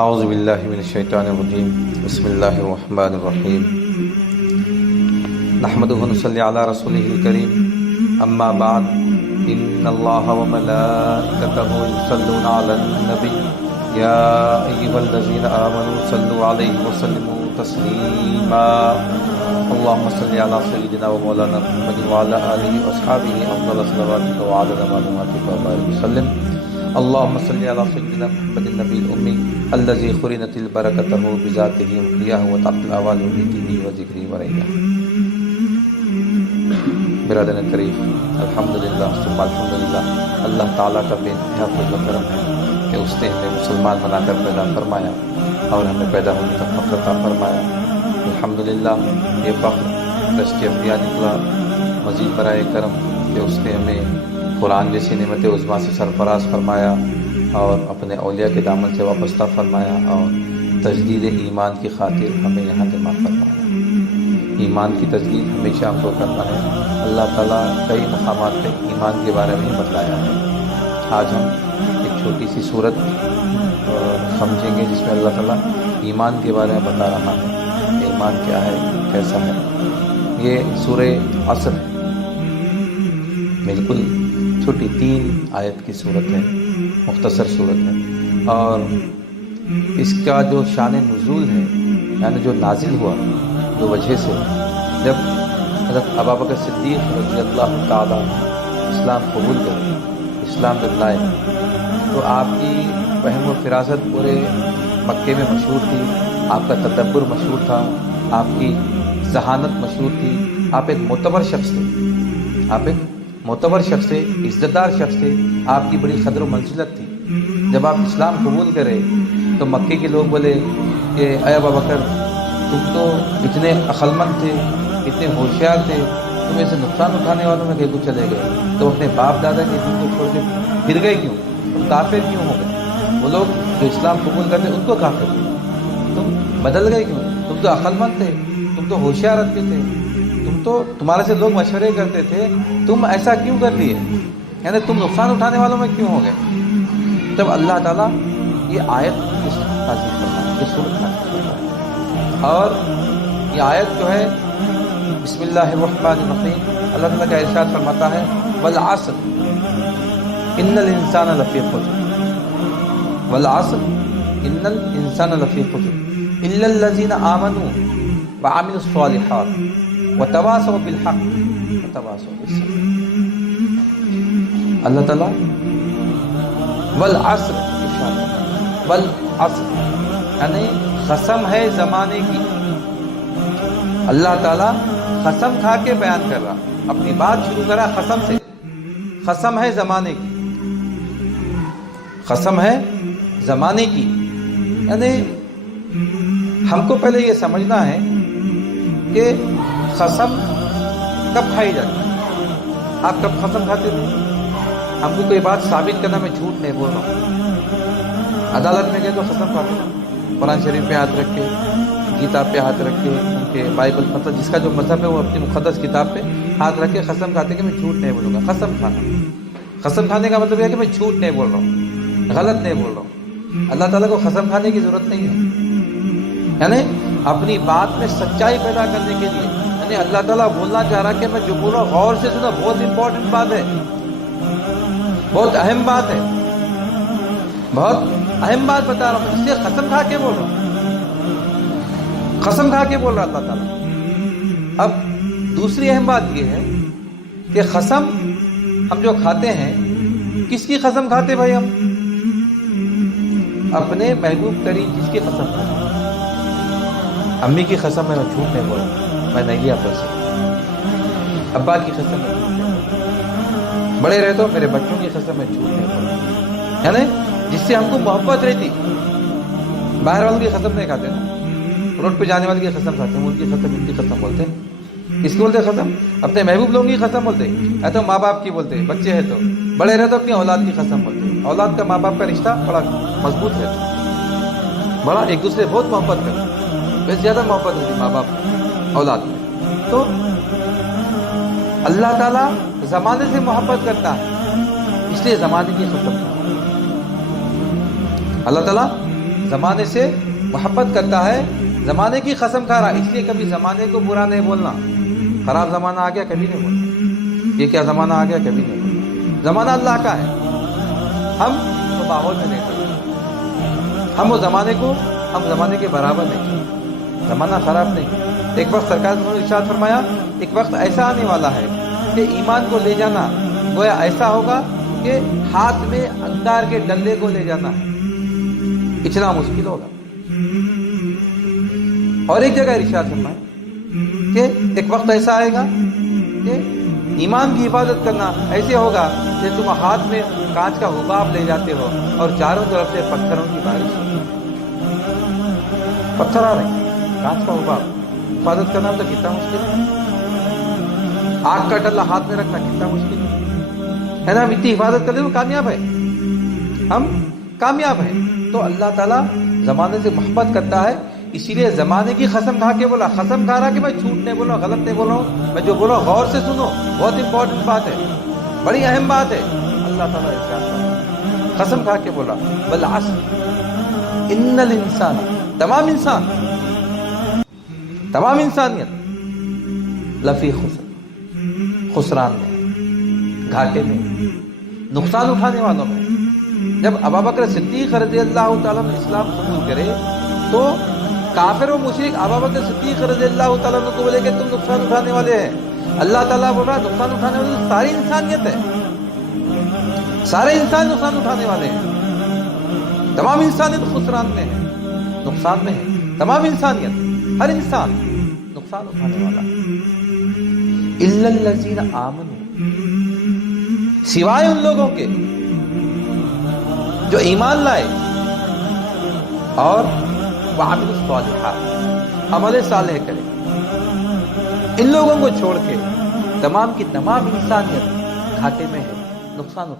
اعوذ باللہ من الشیطان الرجیم بسم اللہ الرحمن الرحیم نحمدہ ونصلی علی رسولہ الکریم اما بعد ان اللہ وملائکتہ یصلون علی النبی یا ایھا الذین آمنوا صلوا علیہ وسلموا تسلیما اللهم صل على سيدنا ومولانا محمد وعلى آله وأصحابه أفضل صلواتك وعدد معلوماتك وبارك وسلم اللهم صل على سيدنا محمد النبي الأمي الذي قرنت البركته بذاته وحياه وتحت الأوال وبدينه وذكره ورعاه. برادران کریم، الحمدللہ ثم الحمدللہ، اللہ تعالیٰ کا بے انتہا فضل و کرم ہے کہ اس نے ہمیں مسلمان بنا کر پیدا فرمایا اور ہمیں پیدا ہونے کا فخر عطا فرمایا. الحمدللہ یہ فخر رشت انبیاء نکلا. مزید برائے کرم کہ اس نے ہمیں قرآن جیسی نعمت عظمیٰ سے سرفراز فرمایا اور اپنے اولیاء کے دامن سے وابستہ فرمایا اور تجدید ایمان کی خاطر ہمیں یہاں جمع فرمایا. ایمان کی تجدید ہمیشہ ہم کو کرنا ہے. اللہ تعالیٰ کئی مقامات پہ ایمان کے بارے میں بتلایا ہے. آج ہم ایک چھوٹی سی صورت سمجھیں گے جس میں اللہ تعالیٰ ایمان کے بارے میں بتا رہا ہے. ایمان کیا ہے، کیسا ہے. یہ سورہ عصر بالکل چھوٹی 3 آیت کی صورت ہے، مختصر صورت ہے، اور اس کا جو شان نزول ہے یعنی جو نازل ہوا دو وجہ سے. جب حضرت ابوبکر صدیق رضی اللہ تعالیٰ اسلام قبول کرے، اسلام جب لائے، تو آپ کی فہم و فراست پورے مکے میں مشہور تھی. آپ کا تدبر مشہور تھا، آپ کی ذہانت مشہور تھی. آپ ایک معتبر شخص تھے، آپ ایک معتبر شخص تھے، عزت دار شخص تھے. آپ کی بڑی قدر و منزلت تھی. جب آپ اسلام قبول کرے تو مکے کے لوگ بولے کہ اے ابوبکر، تم تو اتنے عقلمند تھے، اتنے ہوشیار تھے، تم ایسے نقصان اٹھانے والوں میں کیوں چلے گئے؟ تم اپنے باپ دادا کے دین کو چھوڑ کے پھر گئے کیوں؟ تم کافر کیوں ہو گئے؟ وہ لوگ جو اسلام قبول کرتے ان کو کافر کیوں؟ تم بدل گئے کیوں؟ تم تو عقلمند تھے، تم تو ہوشیار آدمی تھے، تمہارے سے لوگ مشورے کرتے تھے، تم ایسا کیوں کر لیے؟ یعنی تم نقصان اٹھانے والوں میں کیوں ہو گئے؟ جب اللہ تعالیٰ یہ آیت نازل فرمایا، یہ سورت نازل فرمایا، اور یہ آیت جو ہے بسم اللہ الرحمن الرحیم، اللہ تعالیٰ کا ارشاد فرماتا ہے والعصر ان الانسان لفی خسر، والعصر ان الانسان لفی خسر الا الذین آمنوا وعملوا الصالحات وتواصوا بالحق وتواصوا بالصبر. اللہ تعالیٰ والعصر ارشاد، والعصر یعنی قسم ہے زمانے کی. اللہ تعالیٰ قسم کھا کے بیان کر رہا، اپنی بات شروع کرا قسم سے. قسم ہے زمانے کی، قسم ہے زمانے کی. یعنی ہم کو پہلے یہ سمجھنا ہے کہ قسم کب کھائی جاتی ہے. آپ کب قسم کھاتے تھے؟ ہم کو کوئی بات ثابت کرنا، میں جھوٹ نہیں بول رہا ہوں. عدالت میں گئے تو قسم کھاتے ہیں، قرآن شریف پہ ہاتھ رکھ کے، کتاب پہ ہاتھ رکھ کے، ان کے بائبل مطلب جس کا جو مذہب ہے وہ اپنی مقدس کتاب پہ ہاتھ رکھ کے قسم کھاتے کہ میں جھوٹ نہیں بولوں گا. قسم کھانا، قسم کھانے کا مطلب یہ ہے کہ میں جھوٹ نہیں بول رہا ہوں، غلط نہیں بول رہا ہوں. اللہ تعالیٰ کو قسم کھانے کی ضرورت نہیں ہے. یعنی اپنی بات میں سچائی پیدا کرنے کے لیے، یعنی اللہ تعالیٰ بولنا چاہ رہا کہ میں جو بول رہا ہوں غور سے سنا، بہت امپورٹنٹ بات ہے، بہت اہم بات ہے، بہت اہم بات بتا رہا ہوں، اس لیے قسم کھا کے بول رہا ہوں، قسم کھا کے بول رہا اللہ تعالیٰ. اب دوسری اہم بات یہ ہے کہ قسم ہم جو کھاتے ہیں، کس کی قسم کھاتے بھائی؟ ہم اپنے محبوب کریم جس کی قسم کھاتے ہیں. امی کی قسم میں جھوٹ نہیں بول رہا، میں نہیں لیا پر سے. ابا کی قسم میں جھوٹ نہیں بول رہا، بڑے رہے تو میرے بچوں کی قسم میں جھوٹ نہیں بول رہا. یعنی جس سے ہم کو محبت رہتی. باہر والوں کی قسم نہیں کھاتے نا، روڈ پہ جانے والے کی قسم کھاتے ہیں، ان کی قسم ان کی قسم بولتے ہیں. اس کو بولتے قسم، اپنے محبوب لوگوں کی قسم بولتے ہیں. تو ماں باپ کی بولتے ہیں، بچے ہیں تو بڑے رہے تو اپنی اولاد کی قسم بولتے ہیں. اولاد کا ماں باپ کا رشتہ بڑا مضبوط ہے، بڑا ایک دوسرے بہت محبت کرتے ہیں، بہت زیادہ محبت ہوتی ماں باپ اولاد میں. تو اللہ تعالیٰ زمانے سے محبت کرتا ہے، اس لیے زمانے کی قسم. اللہ تعالیٰ زمانے سے محبت کرتا ہے، زمانے کی قسم کھا رہا، اس لیے کبھی زمانے کو برا نہیں بولنا. خراب زمانہ آ گیا کبھی نہیں بولنا، یہ کیا زمانہ آ گیا کبھی نہیں بولنا. زمانہ اللہ کا ہے، ہم تو ماحول میں نہیں کرتے، ہم وہ زمانے کے برابر نہیں کرتے. زمانہ خراب نہیں. ایک وقت سرکار نے ارشاد فرمایا ایک وقت ایسا آنے والا ہے کہ ایمان کو لے جانا گویا ایسا ہوگا کہ ہاتھ میں انگار کے ڈلے کو لے جانا ہے، اتنا مشکل ہوگا. اور ایک جگہ ارشاد فرمایا کہ ایک وقت ایسا آئے گا کہ ایمان کی حفاظت کرنا ایسے ہوگا کہ تم ہاتھ میں کانچ کا حباب لے جاتے ہو اور چاروں طرف سے پتھروں کی بارش ہوتی ہے. پتھر آ رہے ہیں، کانچ کا حباب. حفاظت کرنا تو کتنا مشکل ہے. آگ کا ڈلا ہاتھ میں رکھنا کتنا مشکل ہے نا. ہم اتنی حفاظت کرتے تو کامیاب ہے، ہم کامیاب ہیں. تو اللہ تعالیٰ زمانے سے محبت کرتا ہے، اسی لیے زمانے کی قسم کھا کے بولا. قسم کھا رہا کہ میں جھوٹ نہیں بول رہا ہوں، غلط نہیں بول رہا ہوں، میں جو بولا غور سے سنو. بہت امپورٹنٹ بات ہے، بڑی اہم بات ہے. اللہ تعالیٰ ارشاد قسم کھا کے بولا بالعصر ان الانسان، تمام انسان، تمام انسانیت لفی خسر، خسران میں، گھاٹے میں، نقصان اٹھانے والوں میں. جب ابوبکر صدیق رضی اللہ تعالیٰ عنہ اسلام قبول کرے تو کافر و مشرک ابوبکر صدیق رضی اللہ تعالیٰ عنہ کو بولے کہ تم نقصان اٹھانے والے ہیں. اللہ تعالیٰ بول رہا نقصان اٹھانے والے تو ساری انسانیت ہے، سارے انسان نقصان اٹھانے والے ہیں. تمام انسانیت خسران میں ہے، نقصان میں ہے. تمام انسانیت، ہر انسان نقصان اٹھانے والا. الا الذین آمنوا، سوائے ان لوگوں کے جو ایمان لائے اور وعملوا الصالحات، عمل صالح کرے. ان لوگوں کو چھوڑ کے تمام کی تمام انسانیت گھاٹے میں ہے، نقصان اٹھا